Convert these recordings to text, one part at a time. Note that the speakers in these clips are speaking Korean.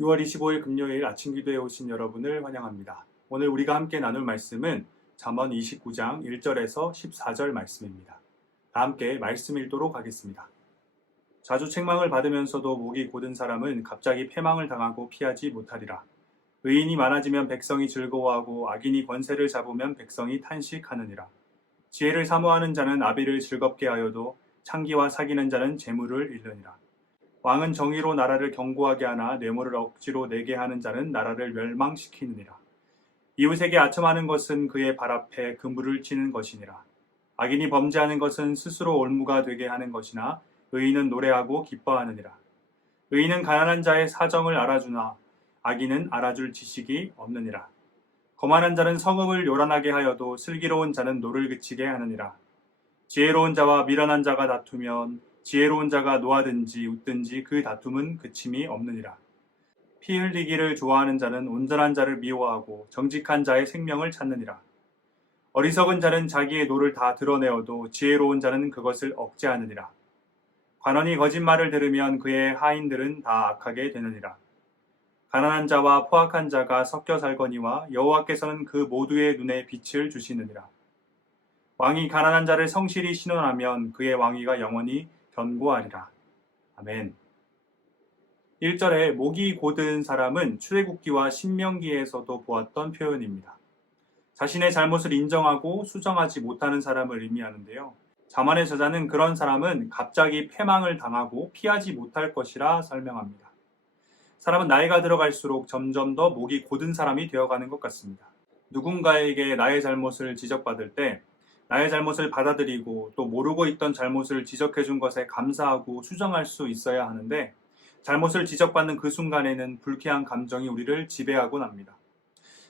6월 25일 금요일 아침 기도에 오신 여러분을 환영합니다. 오늘 우리가 함께 나눌 말씀은 잠언 29장 1절에서 14절 말씀입니다. 다 함께 말씀 읽도록 하겠습니다. 자주 책망을 받으면서도 목이 곧은 사람은 갑자기 패망을 당하고 피하지 못하리라. 의인이 많아지면 백성이 즐거워하고 악인이 권세를 잡으면 백성이 탄식하느니라. 지혜를 사모하는 자는 아비를 즐겁게 하여도 창기와 사귀는 자는 재물을 잃느니라. 왕은 정의로 나라를 견고하게 하나 뇌물을 억지로 내게 하는 자는 나라를 멸망시키느니라. 이웃에게 아첨하는 것은 그의 발 앞에 그물을 치는 것이니라. 악인이 범죄하는 것은 스스로 올무가 되게 하는 것이나 의인은 노래하고 기뻐하느니라. 의인은 가난한 자의 사정을 알아주나 악인은 알아줄 지식이 없느니라. 거만한 자는 성읍을 요란하게 하여도 슬기로운 자는 노를 그치게 하느니라. 지혜로운 자와 미련한 자가 다투면 지혜로운 자가 노하든지 웃든지 그 다툼은 그침이 없느니라. 피 흘리기를 좋아하는 자는 온전한 자를 미워하고 정직한 자의 생명을 찾느니라. 어리석은 자는 자기의 노를 다 드러내어도 지혜로운 자는 그것을 억제하느니라. 관원이 거짓말을 들으면 그의 하인들은 다 악하게 되느니라. 가난한 자와 포악한 자가 섞여 살거니와 여호와께서는 그 모두의 눈에 빛을 주시느니라. 왕이 가난한 자를 성실히 신원하면 그의 왕위가 영원히 견고하리라. 아멘. 1절에 목이 곧은 사람은 출애굽기와 신명기에서도 보았던 표현입니다. 자신의 잘못을 인정하고 수정하지 못하는 사람을 의미하는데요. 잠언의 저자는 그런 사람은 갑자기 패망을 당하고 피하지 못할 것이라 설명합니다. 사람은 나이가 들어갈수록 점점 더 목이 곧은 사람이 되어가는 것 같습니다. 누군가에게 나의 잘못을 지적받을 때 나의 잘못을 받아들이고 또 모르고 있던 잘못을 지적해준 것에 감사하고 수정할 수 있어야 하는데 잘못을 지적받는 그 순간에는 불쾌한 감정이 우리를 지배하곤 합니다.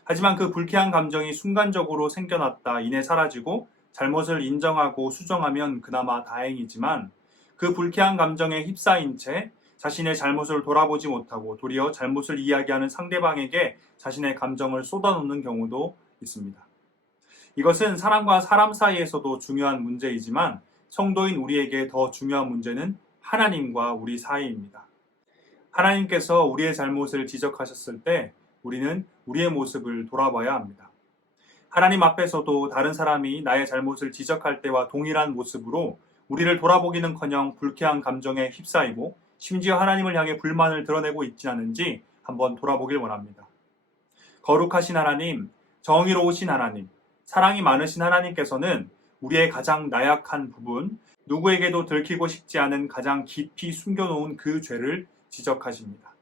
하지만 그 불쾌한 감정이 순간적으로 생겨났다 이내 사라지고 잘못을 인정하고 수정하면 그나마 다행이지만 그 불쾌한 감정에 휩싸인 채 자신의 잘못을 돌아보지 못하고 도리어 잘못을 이야기하는 상대방에게 자신의 감정을 쏟아놓는 경우도 있습니다. 이것은 사람과 사람 사이에서도 중요한 문제이지만 성도인 우리에게 더 중요한 문제는 하나님과 우리 사이입니다. 하나님께서 우리의 잘못을 지적하셨을 때 우리는 우리의 모습을 돌아봐야 합니다. 하나님 앞에서도 다른 사람이 나의 잘못을 지적할 때와 동일한 모습으로 우리를 돌아보기는커녕 불쾌한 감정에 휩싸이고 심지어 하나님을 향해 불만을 드러내고 있지 않은지 한번 돌아보길 원합니다. 거룩하신 하나님, 정의로우신 하나님, 사랑이 많으신 하나님께서는 우리의 가장 나약한 부분, 누구에게도 들키고 싶지 않은 가장 깊이 숨겨놓은 그 죄를 지적하십니다.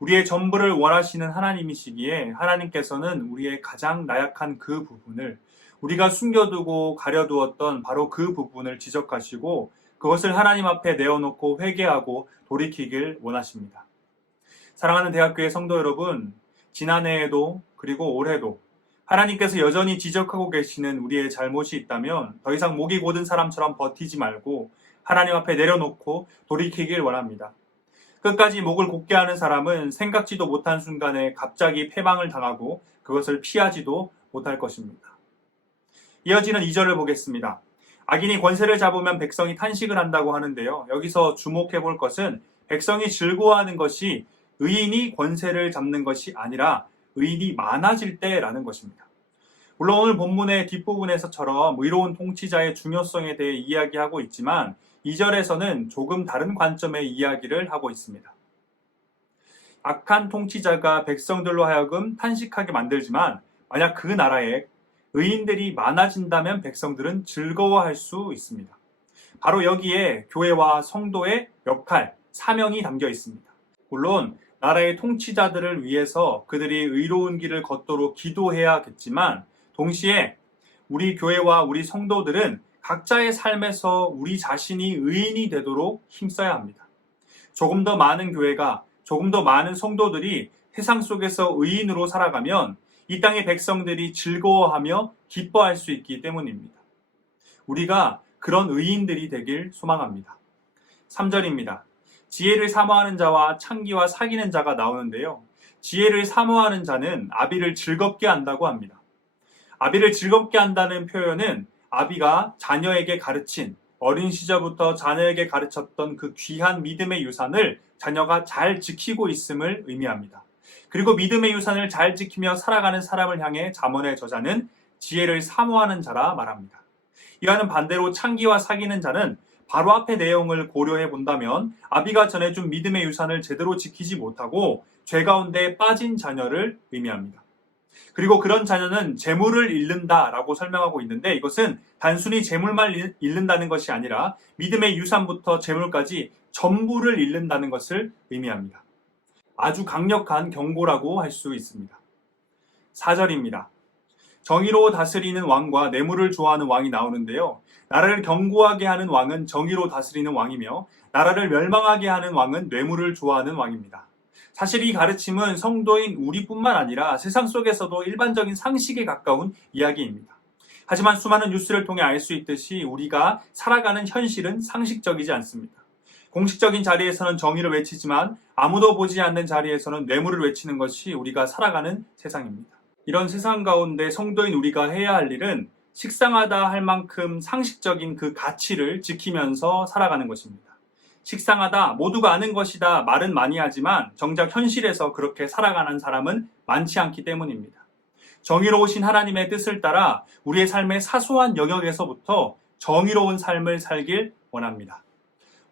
우리의 전부를 원하시는 하나님이시기에 하나님께서는 우리의 가장 나약한 그 부분을 우리가 숨겨두고 가려두었던 바로 그 부분을 지적하시고 그것을 하나님 앞에 내어놓고 회개하고 돌이키길 원하십니다. 사랑하는 대학교의 성도 여러분, 지난해에도 그리고 올해도 하나님께서 여전히 지적하고 계시는 우리의 잘못이 있다면 더 이상 목이 곧은 사람처럼 버티지 말고 하나님 앞에 내려놓고 돌이키길 원합니다. 끝까지 목을 곧게 하는 사람은 생각지도 못한 순간에 갑자기 패망을 당하고 그것을 피하지도 못할 것입니다. 이어지는 2절을 보겠습니다. 악인이 권세를 잡으면 백성이 탄식을 한다고 하는데요. 여기서 주목해 볼 것은 백성이 즐거워하는 것이 의인이 권세를 잡는 것이 아니라 의인이 많아질 때라는 것입니다. 물론 오늘 본문의 뒷부분에서처럼 의로운 통치자의 중요성에 대해 이야기하고 있지만 2절에서는 조금 다른 관점의 이야기를 하고 있습니다. 악한 통치자가 백성들로 하여금 탄식하게 만들지만 만약 그 나라에 의인들이 많아진다면 백성들은 즐거워할 수 있습니다. 바로 여기에 교회와 성도의 역할, 사명이 담겨 있습니다. 물론 나라의 통치자들을 위해서 그들이 의로운 길을 걷도록 기도해야겠지만 동시에 우리 교회와 우리 성도들은 각자의 삶에서 우리 자신이 의인이 되도록 힘써야 합니다. 조금 더 많은 교회가, 조금 더 많은 성도들이 세상 속에서 의인으로 살아가면 이 땅의 백성들이 즐거워하며 기뻐할 수 있기 때문입니다. 우리가 그런 의인들이 되길 소망합니다. 3절입니다. 지혜를 사모하는 자와 창기와 사귀는 자가 나오는데요. 지혜를 사모하는 자는 아비를 즐겁게 한다고 합니다. 아비를 즐겁게 한다는 표현은 아비가 자녀에게 가르친 어린 시절부터 자녀에게 가르쳤던 그 귀한 믿음의 유산을 자녀가 잘 지키고 있음을 의미합니다. 그리고 믿음의 유산을 잘 지키며 살아가는 사람을 향해 잠언의 저자는 지혜를 사모하는 자라 말합니다. 이와는 반대로 창기와 사귀는 자는 바로 앞의 내용을 고려해 본다면 아비가 전해준 믿음의 유산을 제대로 지키지 못하고 죄 가운데 빠진 자녀를 의미합니다. 그리고 그런 자녀는 재물을 잃는다라고 설명하고 있는데 이것은 단순히 재물만 잃는다는 것이 아니라 믿음의 유산부터 재물까지 전부를 잃는다는 것을 의미합니다. 아주 강력한 경고라고 할 수 있습니다. 4절입니다. 정의로 다스리는 왕과 뇌물을 좋아하는 왕이 나오는데요. 나라를 견고하게 하는 왕은 정의로 다스리는 왕이며 나라를 멸망하게 하는 왕은 뇌물을 좋아하는 왕입니다. 사실 이 가르침은 성도인 우리뿐만 아니라 세상 속에서도 일반적인 상식에 가까운 이야기입니다. 하지만 수많은 뉴스를 통해 알 수 있듯이 우리가 살아가는 현실은 상식적이지 않습니다. 공식적인 자리에서는 정의를 외치지만 아무도 보지 않는 자리에서는 뇌물을 외치는 것이 우리가 살아가는 세상입니다. 이런 세상 가운데 성도인 우리가 해야 할 일은 식상하다 할 만큼 상식적인 그 가치를 지키면서 살아가는 것입니다. 식상하다, 모두가 아는 것이다 말은 많이 하지만 정작 현실에서 그렇게 살아가는 사람은 많지 않기 때문입니다. 정의로우신 하나님의 뜻을 따라 우리의 삶의 사소한 영역에서부터 정의로운 삶을 살길 원합니다.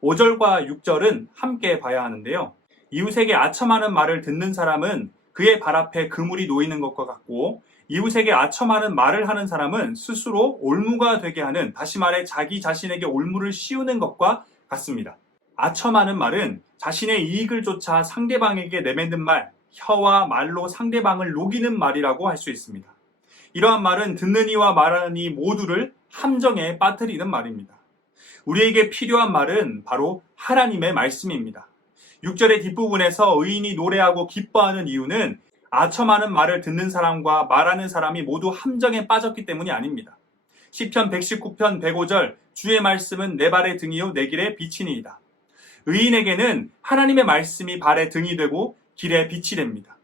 5절과 6절은 함께 봐야 하는데요. 이웃에게 아첨하는 말을 듣는 사람은 그의 발 앞에 그물이 놓이는 것과 같고 이웃에게 아첨하는 말을 하는 사람은 스스로 올무가 되게 하는, 다시 말해 자기 자신에게 올무를 씌우는 것과 같습니다. 아첨하는 말은 자신의 이익을 쫓아 상대방에게 내뱉는 말, 혀와 말로 상대방을 녹이는 말이라고 할 수 있습니다. 이러한 말은 듣는 이와 말하는 이 모두를 함정에 빠뜨리는 말입니다. 우리에게 필요한 말은 바로 하나님의 말씀입니다. 6절의 뒷부분에서 의인이 노래하고 기뻐하는 이유는 아첨하는 말을 듣는 사람과 말하는 사람이 모두 함정에 빠졌기 때문이 아닙니다. 시편 119편 105절 주의 말씀은 내 발의 등이요 내 길의 빛이니이다. 의인에게는 하나님의 말씀이 발의 등이 되고 길의 빛이 됩니다.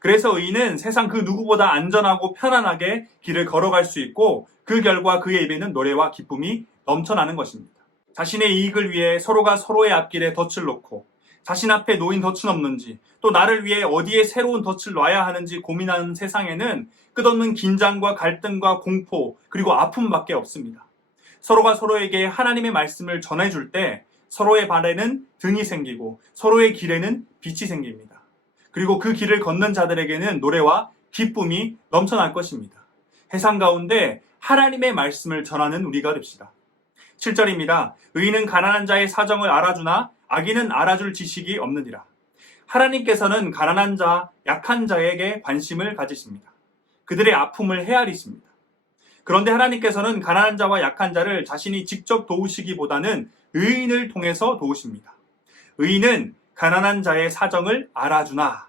그래서 의인은 세상 그 누구보다 안전하고 편안하게 길을 걸어갈 수 있고 그 결과 그의 입에는 노래와 기쁨이 넘쳐나는 것입니다. 자신의 이익을 위해 서로가 서로의 앞길에 덫을 놓고 자신 앞에 놓인 덫은 없는지 또 나를 위해 어디에 새로운 덫을 놔야 하는지 고민하는 세상에는 끝없는 긴장과 갈등과 공포 그리고 아픔밖에 없습니다. 서로가 서로에게 하나님의 말씀을 전해줄 때 서로의 발에는 등이 생기고 서로의 길에는 빛이 생깁니다. 그리고 그 길을 걷는 자들에게는 노래와 기쁨이 넘쳐날 것입니다. 세상 가운데 하나님의 말씀을 전하는 우리가 됩시다. 7절입니다. 의인은 가난한 자의 사정을 알아주나 악인은 알아줄 지식이 없느니라. 하나님께서는 가난한 자, 약한 자에게 관심을 가지십니다. 그들의 아픔을 헤아리십니다. 그런데 하나님께서는 가난한 자와 약한 자를 자신이 직접 도우시기보다는 의인을 통해서 도우십니다. 의인은 가난한 자의 사정을 알아주나.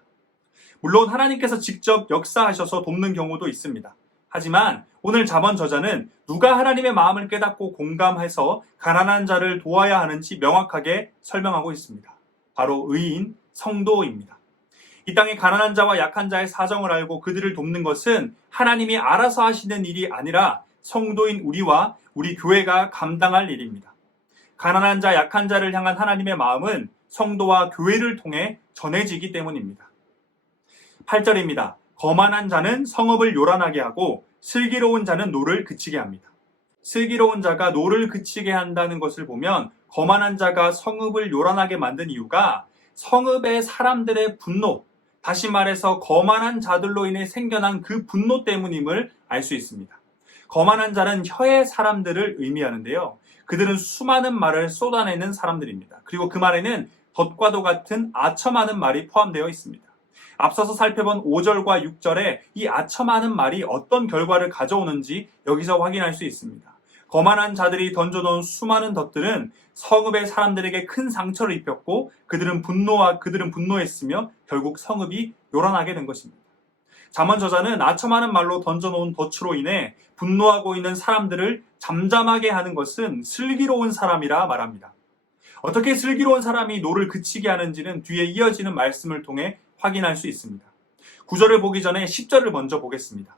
물론 하나님께서 직접 역사하셔서 돕는 경우도 있습니다. 하지만 오늘 잠언 저자는 누가 하나님의 마음을 깨닫고 공감해서 가난한 자를 도와야 하는지 명확하게 설명하고 있습니다. 바로 의인, 성도입니다. 이 땅의 가난한 자와 약한 자의 사정을 알고 그들을 돕는 것은 하나님이 알아서 하시는 일이 아니라 성도인 우리와 우리 교회가 감당할 일입니다. 가난한 자, 약한 자를 향한 하나님의 마음은 성도와 교회를 통해 전해지기 때문입니다. 8절입니다. 거만한 자는 성읍을 요란하게 하고 슬기로운 자는 노를 그치게 합니다. 슬기로운 자가 노를 그치게 한다는 것을 보면 거만한 자가 성읍을 요란하게 만든 이유가 성읍의 사람들의 분노, 다시 말해서 거만한 자들로 인해 생겨난 그 분노 때문임을 알 수 있습니다. 거만한 자는 혀의 사람들을 의미하는데요. 그들은 수많은 말을 쏟아내는 사람들입니다. 그리고 그 말에는 덫과도 같은 아첨하는 말이 포함되어 있습니다. 앞서서 살펴본 5절과 6절에 이 아첨하는 말이 어떤 결과를 가져오는지 여기서 확인할 수 있습니다. 거만한 자들이 던져놓은 수많은 덫들은 성읍의 사람들에게 큰 상처를 입혔고 그들은 분노했으며 결국 성읍이 요란하게 된 것입니다. 잠언 저자는 아첨하는 말로 던져놓은 덫으로 인해 분노하고 있는 사람들을 잠잠하게 하는 것은 슬기로운 사람이라 말합니다. 어떻게 슬기로운 사람이 노를 그치게 하는지는 뒤에 이어지는 말씀을 통해 확인할 수 있습니다. 9절을 보기 전에 10절을 먼저 보겠습니다.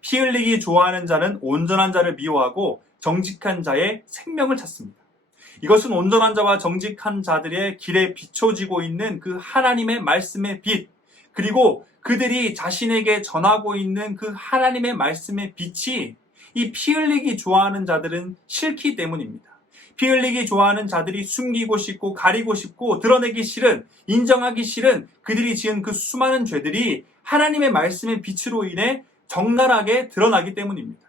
피 흘리기 좋아하는 자는 온전한 자를 미워하고 정직한 자의 생명을 찾습니다. 이것은 온전한 자와 정직한 자들의 길에 비춰지고 있는 그 하나님의 말씀의 빛, 그리고 그들이 자신에게 전하고 있는 그 하나님의 말씀의 빛이 이 피 흘리기 좋아하는 자들은 싫기 때문입니다. 피 흘리기 좋아하는 자들이 숨기고 싶고 가리고 싶고 드러내기 싫은, 인정하기 싫은 그들이 지은 그 수많은 죄들이 하나님의 말씀의 빛으로 인해 적나라하게 드러나기 때문입니다.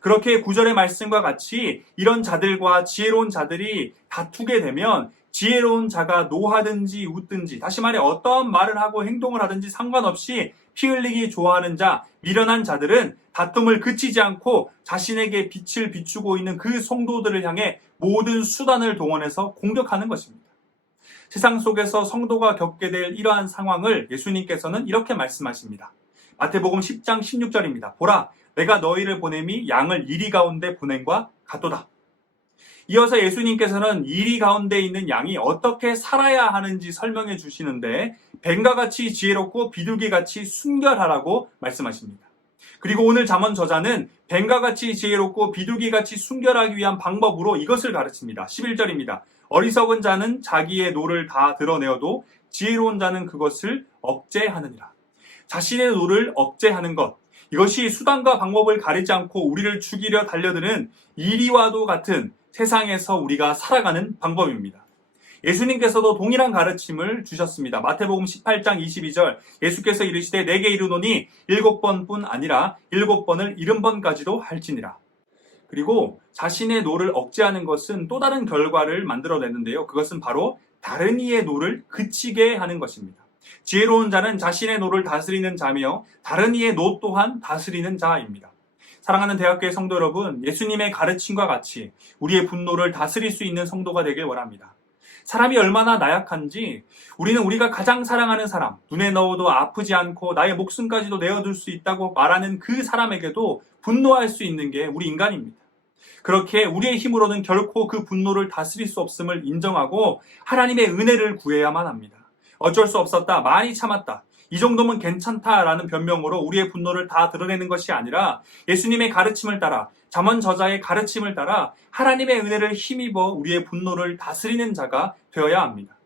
그렇게 구절의 말씀과 같이 이런 자들과 지혜로운 자들이 다투게 되면 지혜로운 자가 노하든지 웃든지, 다시 말해 어떠한 말을 하고 행동을 하든지 상관없이 피 흘리기 좋아하는 자, 미련한 자들은 다툼을 그치지 않고 자신에게 빛을 비추고 있는 그 성도들을 향해 모든 수단을 동원해서 공격하는 것입니다. 세상 속에서 성도가 겪게 될 이러한 상황을 예수님께서는 이렇게 말씀하십니다. 마태복음 10장 16절입니다. 보라, 내가 너희를 보냄이 양을 이리 가운데 보냄과 같도다. 이어서 예수님께서는 이리 가운데 있는 양이 어떻게 살아야 하는지 설명해 주시는데 뱀과 같이 지혜롭고 비둘기같이 순결하라고 말씀하십니다. 그리고 오늘 잠언 저자는 뱀과 같이 지혜롭고 비둘기같이 순결하기 위한 방법으로 이것을 가르칩니다. 11절입니다. 어리석은 자는 자기의 노를 다 드러내어도 지혜로운 자는 그것을 억제하느니라. 자신의 노를 억제하는 것, 이것이 수단과 방법을 가리지 않고 우리를 죽이려 달려드는 이리와도 같은 세상에서 우리가 살아가는 방법입니다. 예수님께서도 동일한 가르침을 주셨습니다. 마태복음 18장 22절 예수께서 이르시되 내게 이르노니 7번뿐 아니라 7번을 70번까지도 할지니라. 그리고 자신의 노를 억제하는 것은 또 다른 결과를 만들어내는데요. 그것은 바로 다른 이의 노를 그치게 하는 것입니다. 지혜로운 자는 자신의 노를 다스리는 자며 다른 이의 노 또한 다스리는 자입니다. 사랑하는 대학교의 성도 여러분, 예수님의 가르침과 같이 우리의 분노를 다스릴 수 있는 성도가 되길 원합니다. 사람이 얼마나 나약한지 우리는 우리가 가장 사랑하는 사람, 눈에 넣어도 아프지 않고 나의 목숨까지도 내어둘 수 있다고 말하는 그 사람에게도 분노할 수 있는 게 우리 인간입니다. 그렇게 우리의 힘으로는 결코 그 분노를 다스릴 수 없음을 인정하고 하나님의 은혜를 구해야만 합니다. 어쩔 수 없었다, 많이 참았다, 이 정도면 괜찮다라는 변명으로 우리의 분노를 다 드러내는 것이 아니라 예수님의 가르침을 따라, 잠언 저자의 가르침을 따라 하나님의 은혜를 힘입어 우리의 분노를 다스리는 자가 되어야 합니다.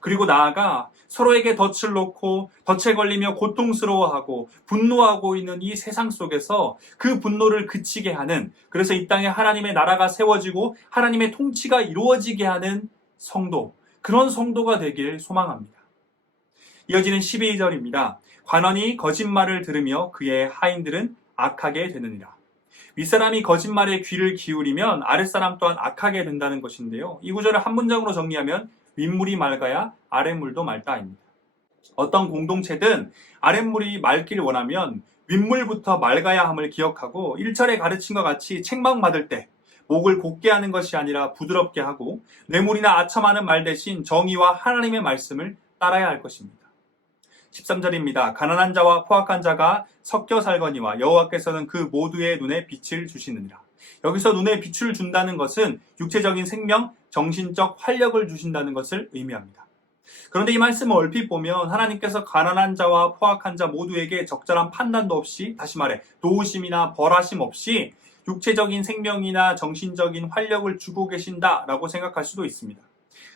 그리고 나아가 서로에게 덫을 놓고 덫에 걸리며 고통스러워하고 분노하고 있는 이 세상 속에서 그 분노를 그치게 하는, 그래서 이 땅에 하나님의 나라가 세워지고 하나님의 통치가 이루어지게 하는 성도, 그런 성도가 되길 소망합니다. 이어지는 12절입니다. 관원이 거짓말을 들으며 그의 하인들은 악하게 되느니라. 윗사람이 거짓말에 귀를 기울이면 아랫사람 또한 악하게 된다는 것인데요. 이 구절을 한 문장으로 정리하면 윗물이 맑아야 아랫물도 맑다입니다. 어떤 공동체든 아랫물이 맑기를 원하면 윗물부터 맑아야 함을 기억하고 1절의 가르침과 같이 책망받을 때 목을 곧게 하는 것이 아니라 부드럽게 하고 뇌물이나 아첨하는 말 대신 정의와 하나님의 말씀을 따라야 할 것입니다. 13절입니다. 가난한 자와 포악한 자가 섞여 살거니와 여호와께서는 그 모두의 눈에 빛을 주시느니라. 여기서 눈에 빛을 준다는 것은 육체적인 생명, 정신적 활력을 주신다는 것을 의미합니다. 그런데 이 말씀을 얼핏 보면 하나님께서 가난한 자와 포악한 자 모두에게 적절한 판단도 없이, 다시 말해 도우심이나 벌하심 없이 육체적인 생명이나 정신적인 활력을 주고 계신다라고 생각할 수도 있습니다.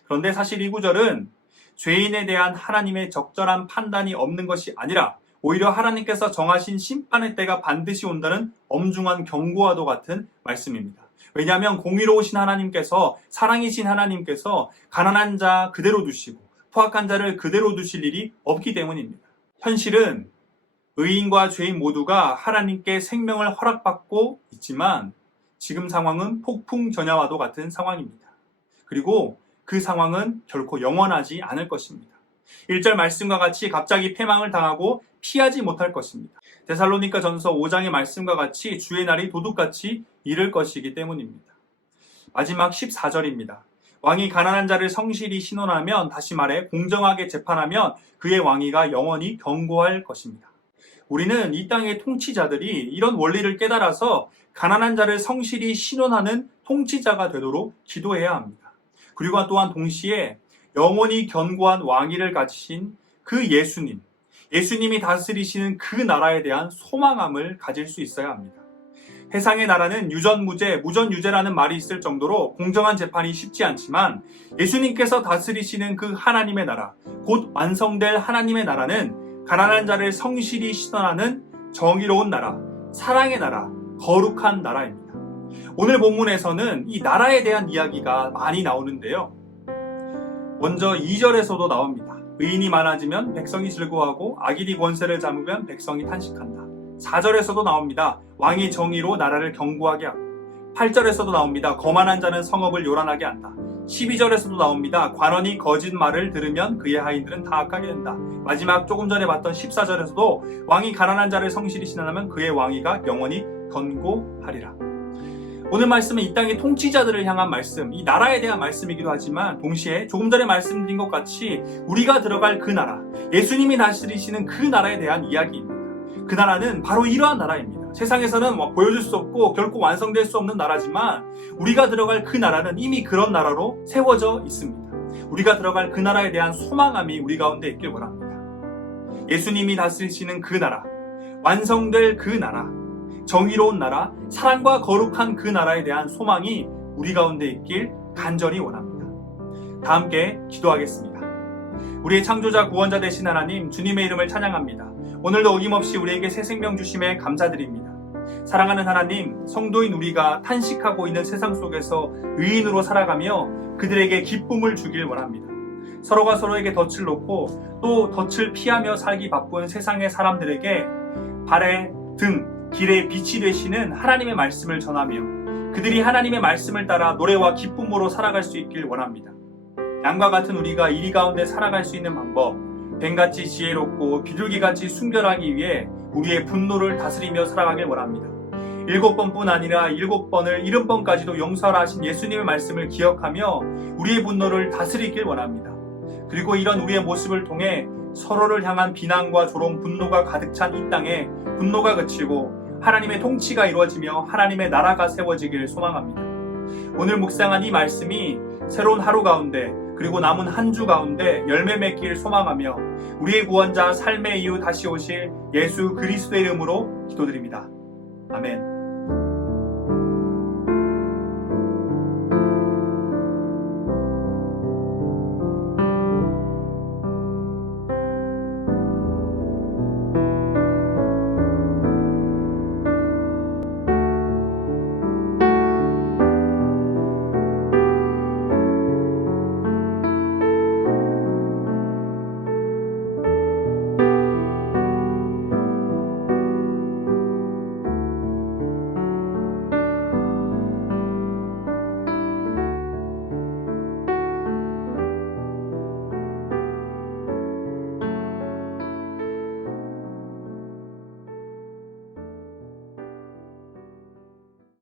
그런데 사실 이 구절은 죄인에 대한 하나님의 적절한 판단이 없는 것이 아니라 오히려 하나님께서 정하신 심판의 때가 반드시 온다는 엄중한 경고와도 같은 말씀입니다. 왜냐하면 공의로우신 하나님께서, 사랑이신 하나님께서 가난한 자 그대로 두시고 포악한 자를 그대로 두실 일이 없기 때문입니다. 현실은 의인과 죄인 모두가 하나님께 생명을 허락받고 있지만 지금 상황은 폭풍전야와도 같은 상황입니다. 그리고 그 상황은 결코 영원하지 않을 것입니다. 1절 말씀과 같이 갑자기 패망을 당하고 피하지 못할 것입니다. 데살로니가 전서 5장의 말씀과 같이 주의 날이 도둑같이 이를 것이기 때문입니다. 마지막 14절입니다. 왕이 가난한 자를 성실히 신원하면, 다시 말해 공정하게 재판하면 그의 왕위가 영원히 견고할 것입니다. 우리는 이 땅의 통치자들이 이런 원리를 깨달아서 가난한 자를 성실히 신원하는 통치자가 되도록 기도해야 합니다. 그리고 또한 동시에 영원히 견고한 왕위를 가지신 그 예수님이 다스리시는 그 나라에 대한 소망함을 가질 수 있어야 합니다. 세상의 나라는 유전무죄, 무전유죄라는 말이 있을 정도로 공정한 재판이 쉽지 않지만 예수님께서 다스리시는 그 하나님의 나라, 곧 완성될 하나님의 나라는 가난한 자를 성실히 신원하는 정의로운 나라, 사랑의 나라, 거룩한 나라입니다. 오늘 본문에서는 이 나라에 대한 이야기가 많이 나오는데요. 먼저 2절에서도 나옵니다. 의인이 많아지면 백성이 즐거워하고 악인이 권세를 잡으면 백성이 탄식한다. 4절에서도 나옵니다. 왕이 정의로 나라를 견고하게 하고 8절에서도 나옵니다. 거만한 자는 성읍을 요란하게 한다. 12절에서도 나옵니다. 관원이 거짓말을 들으면 그의 하인들은 다 악하게 된다. 마지막 조금 전에 봤던 14절에서도 왕이 가난한 자를 성실히 신원하면 그의 왕위가 영원히 견고하리라. 오늘 말씀은 이 땅의 통치자들을 향한 말씀, 이 나라에 대한 말씀이기도 하지만 동시에 조금 전에 말씀드린 것 같이 우리가 들어갈 그 나라, 예수님이 다스리시는 그 나라에 대한 이야기입니다. 그 나라는 바로 이러한 나라입니다. 세상에서는 보여줄 수 없고 결코 완성될 수 없는 나라지만 우리가 들어갈 그 나라는 이미 그런 나라로 세워져 있습니다. 우리가 들어갈 그 나라에 대한 소망함이 우리 가운데 있길 원합니다. 예수님이 다스리시는 그 나라, 완성될 그 나라, 정의로운 나라, 사랑과 거룩한 그 나라에 대한 소망이 우리 가운데 있길 간절히 원합니다. 다 함께 기도하겠습니다. 우리의 창조자 구원자 되신 하나님, 주님의 이름을 찬양합니다. 오늘도 어김없이 우리에게 새 생명 주심에 감사드립니다. 사랑하는 하나님, 성도인 우리가 탄식하고 있는 세상 속에서 의인으로 살아가며 그들에게 기쁨을 주길 원합니다. 서로가 서로에게 덫을 놓고 또 덫을 피하며 살기 바쁜 세상의 사람들에게 발의 등, 길의 빛이 되시는 하나님의 말씀을 전하며 그들이 하나님의 말씀을 따라 노래와 기쁨으로 살아갈 수 있길 원합니다. 양과 같은 우리가 이리 가운데 살아갈 수 있는 방법, 뱀같이 지혜롭고 비둘기같이 순결하기 위해 우리의 분노를 다스리며 살아가길 원합니다. 7번뿐 아니라 7번을 70번까지도 용서하라 하신 예수님의 말씀을 기억하며 우리의 분노를 다스리길 원합니다. 그리고 이런 우리의 모습을 통해 서로를 향한 비난과 조롱, 분노가 가득 찬 이 땅에 분노가 그치고 하나님의 통치가 이루어지며 하나님의 나라가 세워지길 소망합니다. 오늘 묵상한 이 말씀이 새로운 하루 가운데 그리고 남은 한 주 가운데 열매 맺길 소망하며 우리의 구원자 삶의 이후 다시 오실 예수 그리스도의 이름으로 기도드립니다. 아멘.